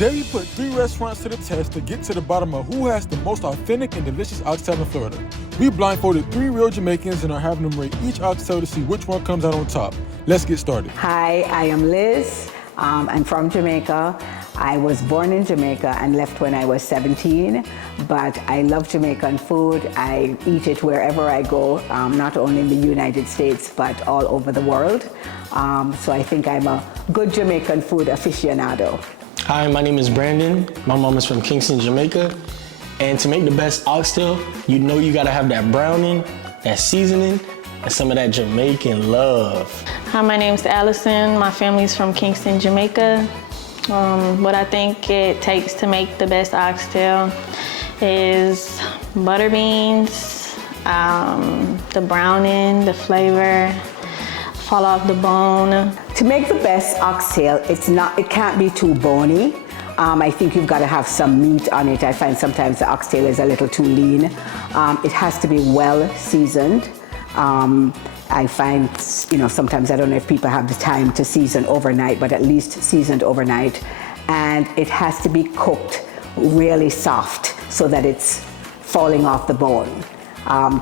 Today we put 3 restaurants to the test to get to the bottom of who has the most authentic and delicious oxtail in Florida. We blindfolded 3 real Jamaicans and are having them rate each oxtail to see which one comes out on top. Let's get started. Hi, I am Liz. I'm from Jamaica. I was born in Jamaica and left when I was 17, but I love Jamaican food. I eat it wherever I go, not only in the United States, but all over the world. So I think I'm a good Jamaican food aficionado. Hi, my name is Brandon. My mom is from Kingston, Jamaica. And to make the best oxtail, you know you gotta have that browning, that seasoning, and some of that Jamaican love. Hi, my name's Allison. My family's from Kingston, Jamaica. What I think it takes to make the best oxtail is butter beans, the browning, the flavor, fall off the bone. To make the best oxtail, it can't be too bony. I think you've got to have some meat on it. I find sometimes the oxtail is a little too lean. It has to be well seasoned. I find, sometimes I don't know if people have the time to season overnight, but at least seasoned overnight. And it has to be cooked really soft so that it's falling off the bone,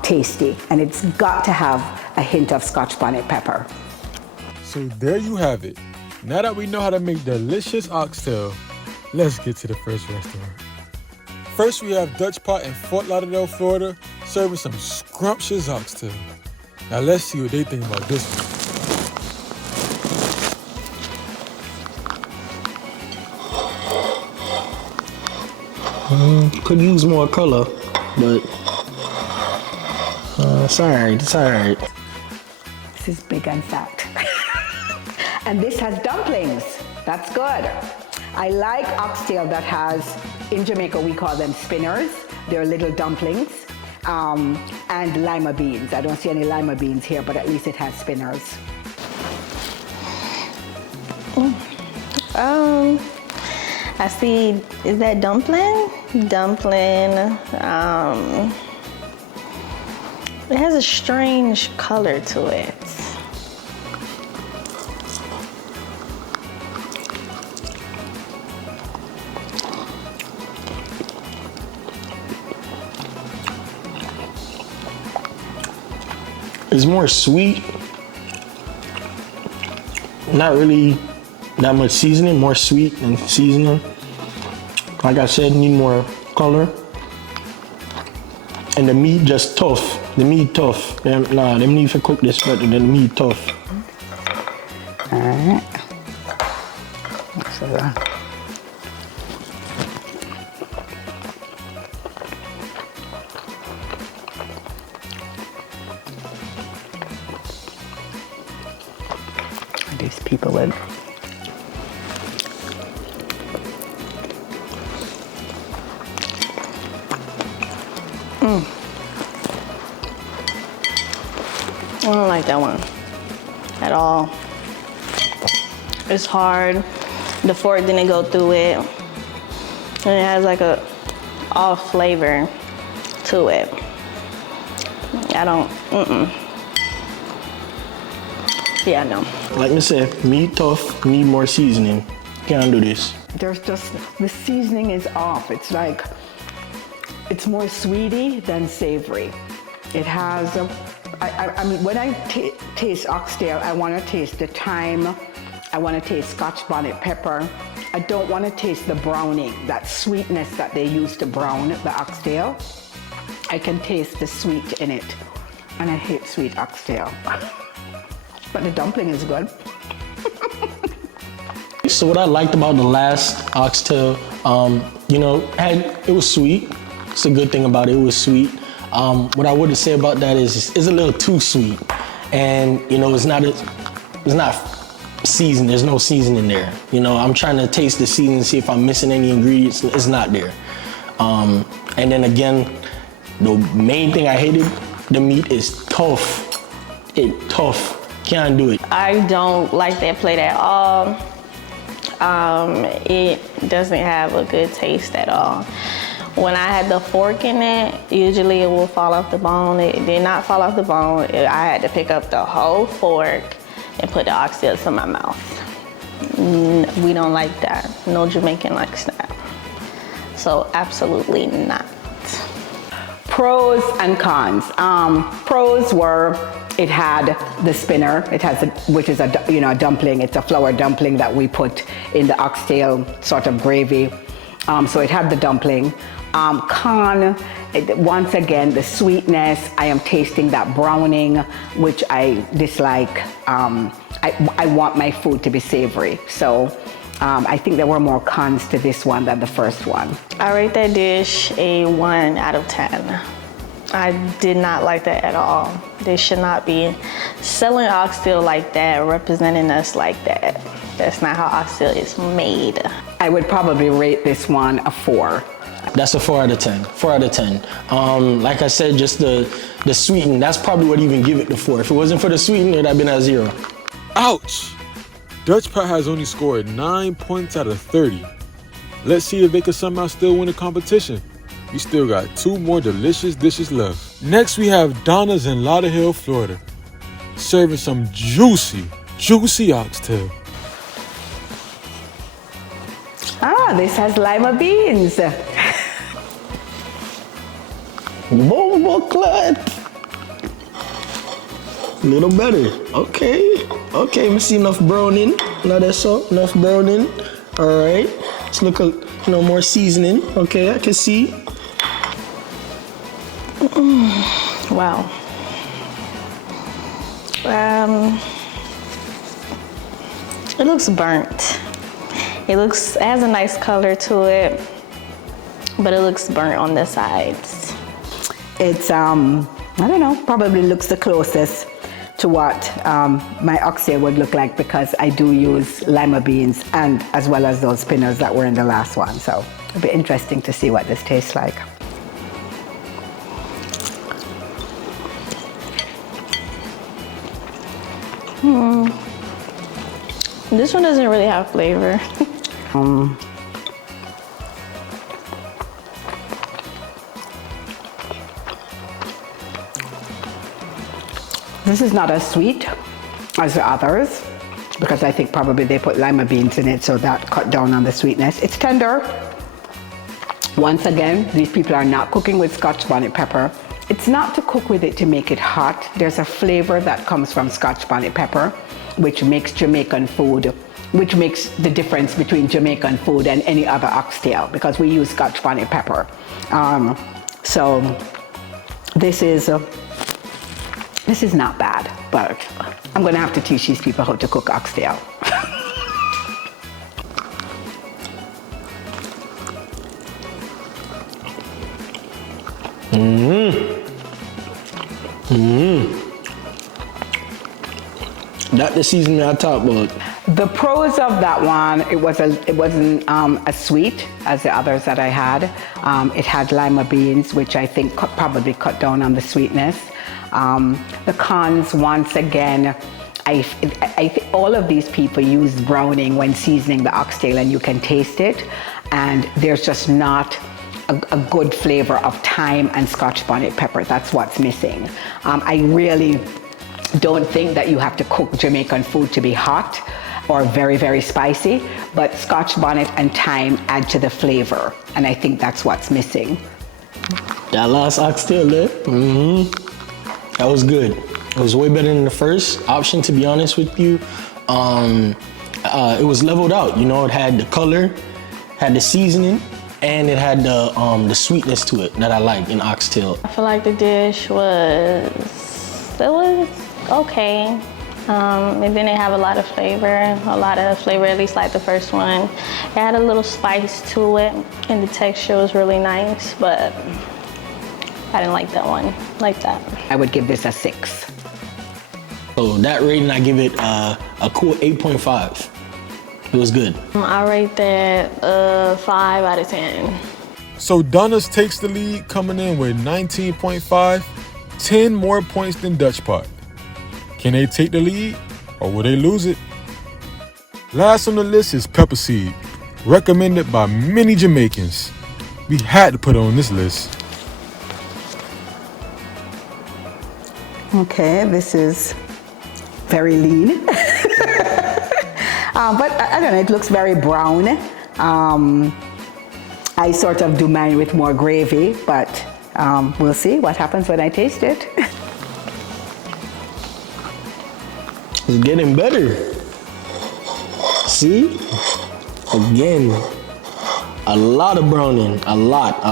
tasty. And it's got to have a hint of Scotch bonnet pepper. So there you have it. Now that we know how to make delicious oxtail, let's get to the first restaurant. First, we have Dutch Pot in Fort Lauderdale, Florida, serving some scrumptious oxtail. Now let's see what they think about this one. Could use more color, but it's all right. This is big and fat. And this has dumplings. That's good. I like oxtail that has, in Jamaica we call them spinners. They're little dumplings. And lima beans. I don't see any lima beans here, but at least it has spinners. I see, is that dumpling? Dumpling. It has a strange color to it. It's more sweet. Not really that much seasoning, more sweet than seasoning. Like I said, need more color. And the meat just tough. The meat tough. Them need to cook this better than the meat tough. All right. So that. These people in. I don't like that one at all. It's hard. The fork didn't go through it. And it has like a off flavor to it. I don't, Yeah, no. Like I said, meat tough, need more seasoning. Can't do this. There's just, the seasoning is off. It's like, it's more sweety than savory. It has, I mean, when I taste oxtail, I want to taste the thyme. I want to taste Scotch bonnet pepper. I don't want to taste the browning, that sweetness that they use to brown the oxtail. I can taste the sweet in it. And I hate sweet oxtail. But the dumpling is good. So what I liked about the last oxtail, it was sweet. It's a good thing about it, it was sweet. What I would say about that is it's a little too sweet. And it's not seasoned, there's no seasoning there. I'm trying to taste the seasoning, see if I'm missing any ingredients, it's not there. And then again, the main thing I hated, the meat is tough. It's tough. Can't do it. I don't like that plate at all. It doesn't have a good taste at all. When I had the fork in it, usually it will fall off the bone. It did not fall off the bone. I had to pick up the whole fork and put the oxtail in my mouth. We don't like that. No Jamaican likes that. So absolutely not. Pros and cons. Pros were it had the spinner. It has which is a dumpling. It's a flour dumpling that we put in the oxtail sort of gravy. So it had the dumpling. Once again, the sweetness. I am tasting that browning, which I dislike. I want my food to be savory. So I think there were more cons to this one than the first one. I rate that dish a 1 out of 10. I did not like that at all. They should not be selling oxtail like that, representing us like that. That's not how oxtail is made. I would probably rate this one a 4. That's a 4 out of 10. 4 out of 10. Like I said, just the sweeten. That's probably what even give it the 4. If it wasn't for the sweeten, it'd have been at 0. Ouch! Dutch Pot has only scored 9 points out of 30. Let's see if they can somehow still win the competition. We still got 2 more delicious dishes left. Next we have Donna's in Lauderhill, Florida, serving some juicy oxtail. This has lima beans. Bobo clot. A little better. Okay. Okay, we see enough browning. Now that's all. Enough browning. All right. Let's look a more seasoning. Okay, I can see. Wow. It looks burnt. It has a nice color to it, but it looks burnt on the sides. It's, I don't know, probably looks the closest to what my oxtail would look like, because I do use lima beans and as well as those spinners that were in the last one. So it'll be interesting to see what this tastes like. This one doesn't really have flavor. This is not as sweet as the others, because I think probably they put lima beans in it, so that cut down on the sweetness. It's tender. Once again, these people are not cooking with Scotch bonnet pepper. It's not to cook with it to make it hot. There's a flavor that comes from Scotch bonnet pepper, which makes Jamaican food, which makes the difference between Jamaican food and any other oxtail, because we use Scotch bonnet pepper. So this is not bad, but I'm gonna have to teach these people how to cook oxtail. That the seasoning I talked about. The pros of that one, it wasn't as sweet as the others that I had. It had lima beans, which I think probably cut down on the sweetness. The cons, once again, I think all of these people use browning when seasoning the oxtail, and you can taste it, and there's just not a good flavor of thyme and Scotch bonnet pepper. That's what's missing. I really don't think that you have to cook Jamaican food to be hot or very, very spicy, but Scotch bonnet and thyme add to the flavor, and I think that's what's missing. That last oxtail there, that was good. It was way better than the first option, to be honest with you. It was leveled out, it had the color, had the seasoning, and it had the sweetness to it that I like in oxtail. I feel like the dish was okay. It didn't have a lot of flavor, at least like the first one. It had a little spice to it, and the texture was really nice, but I didn't like that one like that. I would give this a 6. So that rating, I give it a cool 8.5. It was good. I rate that 5 out of 10. So Donna's takes the lead, coming in with 19.5, 10 more points than Dutch Pot. Can they take the lead, or will they lose it? Last on the list is Peppa Seed, recommended by many Jamaicans. We had to put it on this list. Okay, this is very lean. But I don't know, it looks very brown. I sort of do mine with more gravy, but we'll see what happens when I taste it. It's getting better. See? Again, a lot of browning, a lot.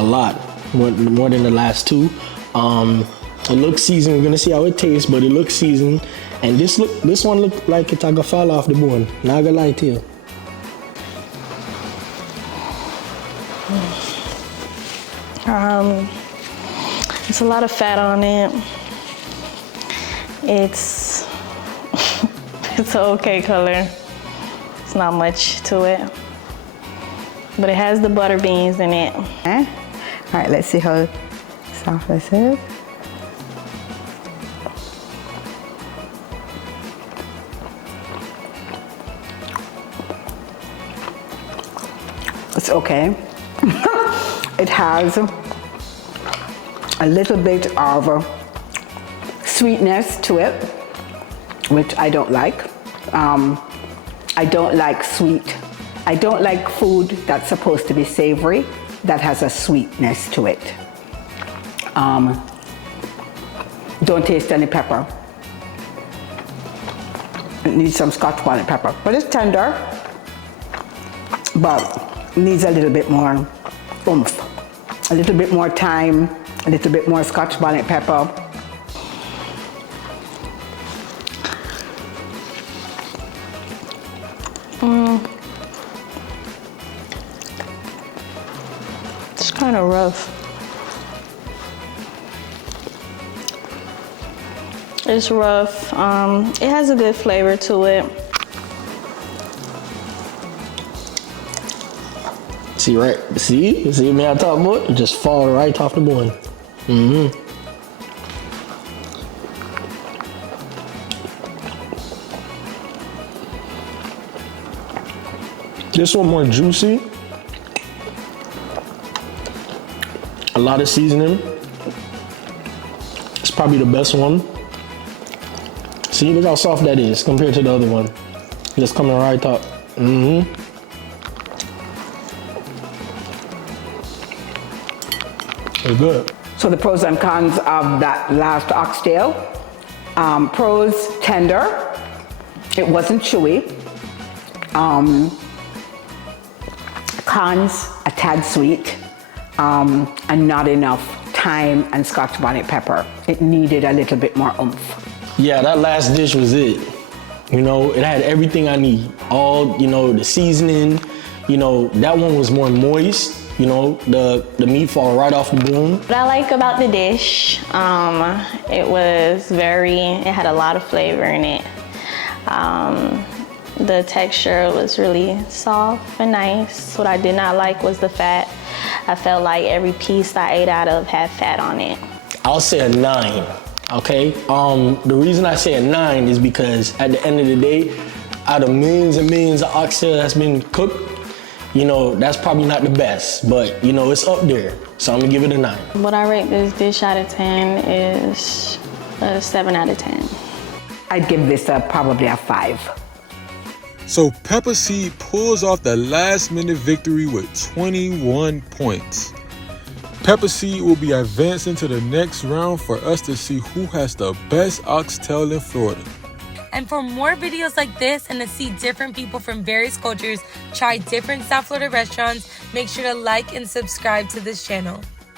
More than the last two. It looks seasoned. We're gonna see how it tastes, but it looks seasoned. And this one look like it's gonna fall off the bone. Not gonna lie to you. It's a lot of fat on it. It's it's an okay color. It's not much to it, but it has the butter beans in it. All right, let's see how soft this is. It's okay. It has a little bit of sweetness to it, which I don't like. I don't like sweet. I don't like food that's supposed to be savory that has a sweetness to it. Don't taste any pepper. It needs some Scotch bonnet pepper, but it's tender, but needs a little bit more oomph, a little bit more thyme, a little bit more Scotch bonnet pepper. It's kind of rough. It's rough. It has a good flavor to it. See me on top of it? It just fall right off the bone. This one more juicy. A lot of seasoning. It's probably the best one. See, look how soft that is compared to the other one. Just coming right up. It's good. So the pros and cons of that last oxtail. Pros, tender. It wasn't chewy. Cons, a tad sweet. And not enough thyme and Scotch bonnet pepper. It needed a little bit more oomph. Yeah, that last dish was it. You know, it had everything I need. All, the seasoning, that one was more moist. The meat fall right off the bone. What I like about the dish, it had a lot of flavor in it. The texture was really soft and nice. What I did not like was the fat. I felt like every piece I ate out of had fat on it. I'll say a 9, okay? The reason I say a 9 is because at the end of the day, out of millions and millions of oxtail that's been cooked, that's probably not the best, but it's up there. So I'm gonna give it a 9. What I rate this dish out of 10 is a 7 out of 10. I'd give this probably a 5. So Peppa Seed pulls off the last minute victory with 21 points. Peppa Seed will be advancing to the next round for us to see who has the best oxtail in Florida. And for more videos like this and to see different people from various cultures try different South Florida restaurants, make sure to like and subscribe to this channel.